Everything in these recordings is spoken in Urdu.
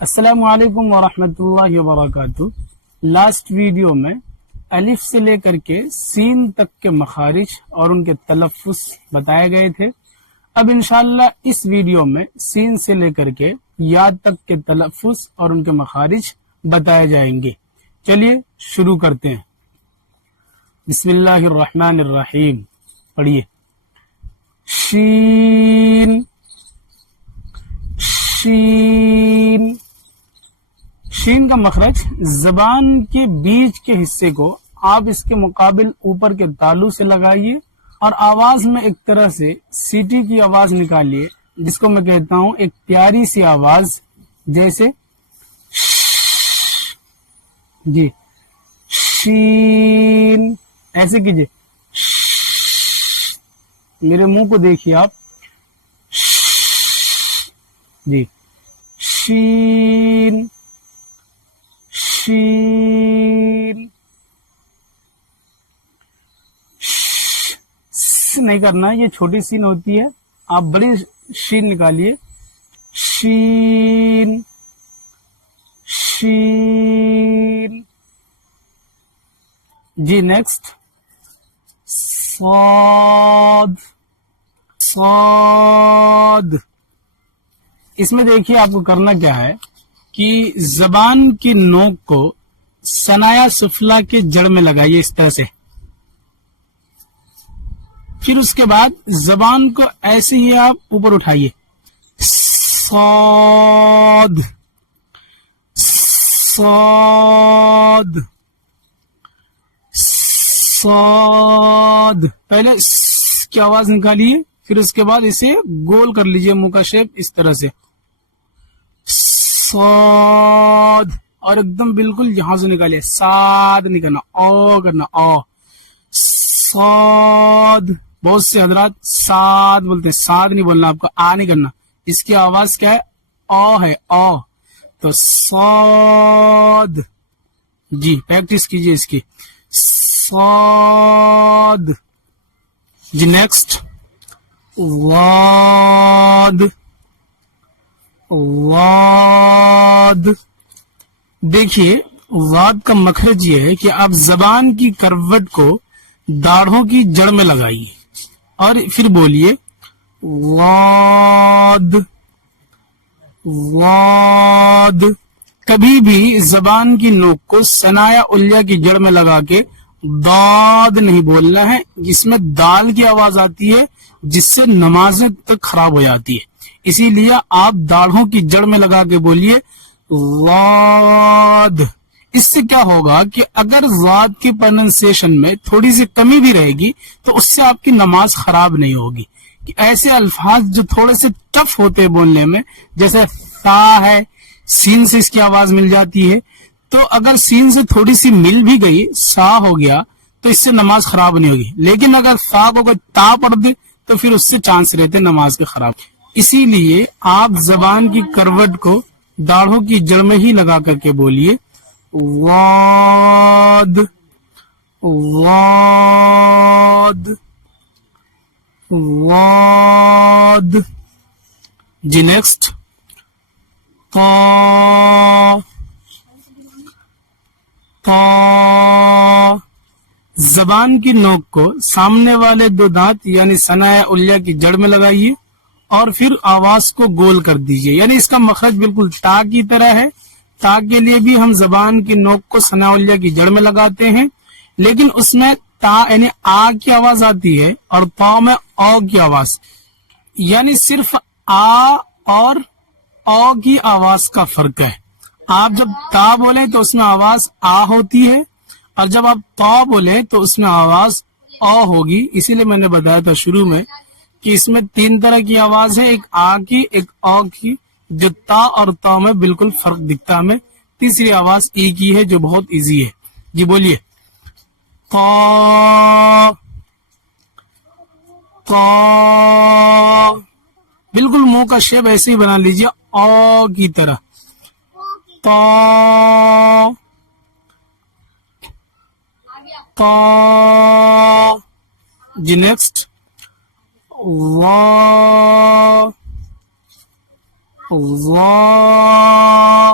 السلام علیکم ورحمۃ اللہ وبرکاتہ۔ لاسٹ ویڈیو میں الف سے لے کر کے سین تک کے مخارج اور ان کے تلفظ بتائے گئے تھے۔ اب انشاءاللہ اس ویڈیو میں سین سے لے کر کے یا تک کے تلفظ اور ان کے مخارج بتائے جائیں گے۔ چلیے شروع کرتے ہیں۔ بسم اللہ الرحمن الرحیم، پڑھیے۔ شین شین شین کا مخرج زبان کے بیچ کے حصے کو آپ اس کے مقابل اوپر کے تالو سے لگائیے اور آواز میں ایک طرح سے سیٹی کی آواز نکالیے، جس کو میں کہتا ہوں ایک پیاری سی آواز، جیسے جی شین، ایسے کیجیے۔ میرے منہ کو دیکھیے آپ، جی شین شین۔ نہیں کرنا، یہ چھوٹی سین ہوتی ہے، آپ بڑی شین نکالیے۔ شین شین۔ جی نیکسٹ، صاد صاد۔ اس میں دیکھیے آپ کو کرنا کیا ہے کہ زبان کی نوک کو ثنایا سفلا کے جڑ میں لگائیے اس طرح سے، پھر اس کے بعد زبان کو ایسے ہی آپ اوپر اٹھائیے، صاد صاد صاد۔ پہلے س کی آواز نکالیے، پھر اس کے بعد اسے گول کر لیجئے منہ کا شیپ اس طرح سے، صاد، اور ایک دم بالکل یہاں سے نکالیے، ساد نہیں کرنا، او کرنا، او صاد۔ بہت سے حضرات ساد بولتے ہیں، ساد نہیں بولنا آپ کو، آ نہیں کرنا، اس کی آواز کیا ہے، او ہے، او، تو صاد۔ جی پریکٹس کیجئے اس کی، صاد۔ جی نیکسٹ، واد واد۔ دیکھیے واد کا مخرج یہ ہے کہ آپ زبان کی کروٹ کو داڑھوں کی جڑ میں لگائیے اور پھر بولیے واد واد۔ کبھی بھی زبان کی نوک کو ثنایا الیہ کی جڑ میں لگا کے داد نہیں بولنا ہے، جس میں دال کی آواز آتی ہے، جس سے نمازیں تک خراب ہو جاتی ہے۔ اسی لیے آپ داڑھوں کی جڑ میں لگا کے بولیے واد۔ اس سے کیا ہوگا کہ اگر واد کی پروننسیشن میں تھوڑی سی کمی بھی رہے گی تو اس سے آپ کی نماز خراب نہیں ہوگی۔ کہ ایسے الفاظ جو تھوڑے سے ٹف ہوتے ہیں بولنے میں، جیسے تا ہے، سین سے اس کی آواز مل جاتی ہے، تو اگر سین سے تھوڑی سی مل بھی گئی، سا ہو گیا، تو اس سے نماز خراب نہیں ہوگی، لیکن اگر سا کو کوئی تا پڑھ دے تو پھر اس سے چانس رہتے نماز کے خراب۔ اسی لیے آپ زبان کی کروٹ کو داڑھوں کی جڑ میں ہی لگا کر کے بولیے واد واد واد۔ جی نیکسٹ، تا تا۔ زبان کی نوک کو سامنے والے دو دانت یعنی ثنایا الیہ کی جڑ میں لگائیے اور پھر آواز کو گول کر دیجئے، یعنی اس کا مخرج بالکل تا کی طرح ہے۔ تا کے لیے بھی ہم زبان کی نوک کو ثنایا الیہ کی جڑ میں لگاتے ہیں، لیکن اس میں تا یعنی آ کی آواز آتی ہے اور تا میں او کی آواز، یعنی صرف آ اور او کی آواز کا فرق ہے۔ آپ جب تا بولیں تو اس میں آواز آ ہوتی ہے، اور جب آپ تا بولیں تو اس میں آواز او ہوگی۔ اسی لیے میں نے بتایا تھا شروع میں کہ اس میں تین طرح کی آواز ہے، ایک آ کی، ایک او کی، جو تا اور تا میں بالکل فرق دکھتا ہمیں۔ تیسری آواز ای کی ہے جو بہت ایزی ہے۔ جی بولیے، تا تا۔ بالکل منہ کا شیپ ایسے ہی بنا لیجیے او کی طرح، تا تا۔ جی نیکسٹ، وا وا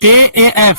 KAF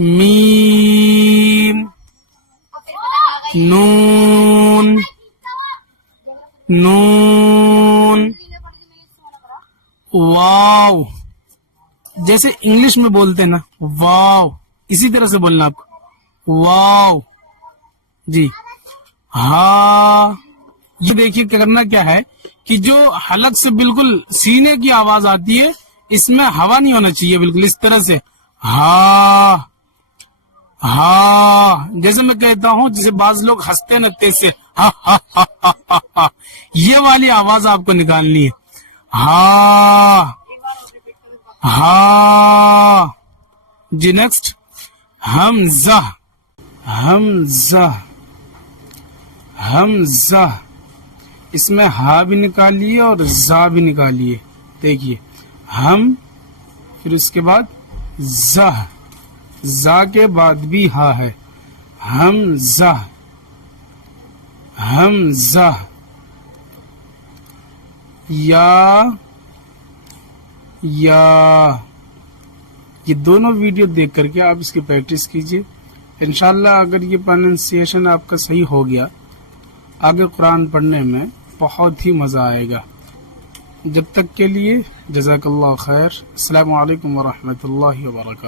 میم نون نون واو. جیسے انگلش میں بولتے ہیں نا واو، اسی طرح سے بولنا آپ کو واو. جی ہاں، یہ دیکھیے کرنا کیا ہے کہ جو حلق سے بالکل سینے کی آواز آتی ہے اس میں ہوا نہیں ہونا چاہیے، بالکل اس طرح سے ہاں ہاں. جیسے میں کہتا ہوں، جیسے بعض لوگ ہنستے نا تیز سے ہاں ہاں ہاں ہاں ہاں ہاں، یہ والی آواز آپ کو نکالنی ہے. ہاں ہاں. جی نیکسٹ حمزہ حمزہ حمزہ. اس میں ہا بھی نکالیے اور زا بھی نکالیے. دیکھیے ہم، پھر اس کے بعد زہ، زا کے بعد بھی ہا ہے. حمزہ حمزہ. یا یہ دونوں ویڈیو دیکھ کر کے آپ اس کی پریکٹس کیجئے. انشاءاللہ اگر یہ پروننسیشن آپ کا صحیح ہو گیا، آگے قرآن پڑھنے میں بہت ہی مزہ آئے گا. جب تک کے لیے جزاک اللہ خیر. السلام علیکم ورحمۃ اللہ وبرکاتہ.